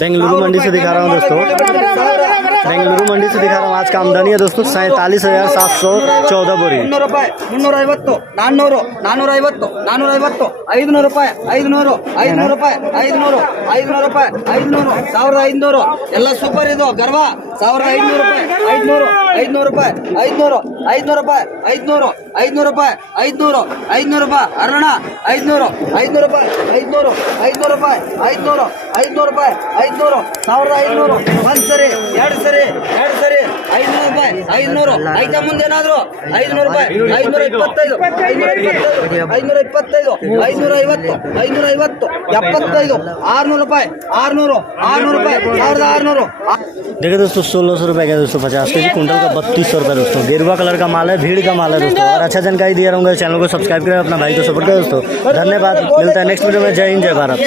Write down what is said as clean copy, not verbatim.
बेंगलुरु मंडी से दिखा रहा हूँ दोस्तों, बेंगलुरु मंडी से दिखा रहा हूँ। आज का आमदनी है दोस्तों 47,714 बोरी। 300 ರೂಪಾಯಿ 350 400 450 450 500 ರೂಪಾಯಿ 500 500 ರೂಪಾಯಿ 500 500 ರೂಪಾಯಿ 500 1500 ಎಲ್ಲ ಸೂಪರ್ ಇದು ಗರ್ವ 1500 ರೂಪಾಯಿ 500 500 ರೂಪಾಯಿ 500 500 ರೂಪಾಯಿ 500 500 ರೂಪಾಯಿ 500 500 ರೂಪಾಯಿ ಅರಣ 500 500 ರೂಪಾಯಿ 500 500 ರೂಪಾಯಿ 500 500 ರೂಪಾಯಿ 500 1500 ಒಂದ್ ಸರಿ ಎರಡು ಸರಿ 500 ರೂಪಾಯಿ 500 ಐಟಮ್ ಮುಂದೆ ಏನಾದ್ರು 500 ರೂಪಾಯಿ 525 525 550 550 75 600 ರೂಪಾಯಿ 600 ರೂಪಾಯಿ 1600। देखिए दोस्तों 1600 रुपये का दोस्तों 50 के जी कुंटल का 3200 रुपये दोस्तों। गेरुआ कलर का माल है, भीड़ का माल है दोस्तों। और अच्छा जानकारी दिया रहूँगा, चैनल को सब्सक्राइब करें, अपना भाई को सपोर्ट करें दोस्तों। धन्यवाद, मिलता है नेक्स्ट वीडियो में। जय हिंद, जय भारत।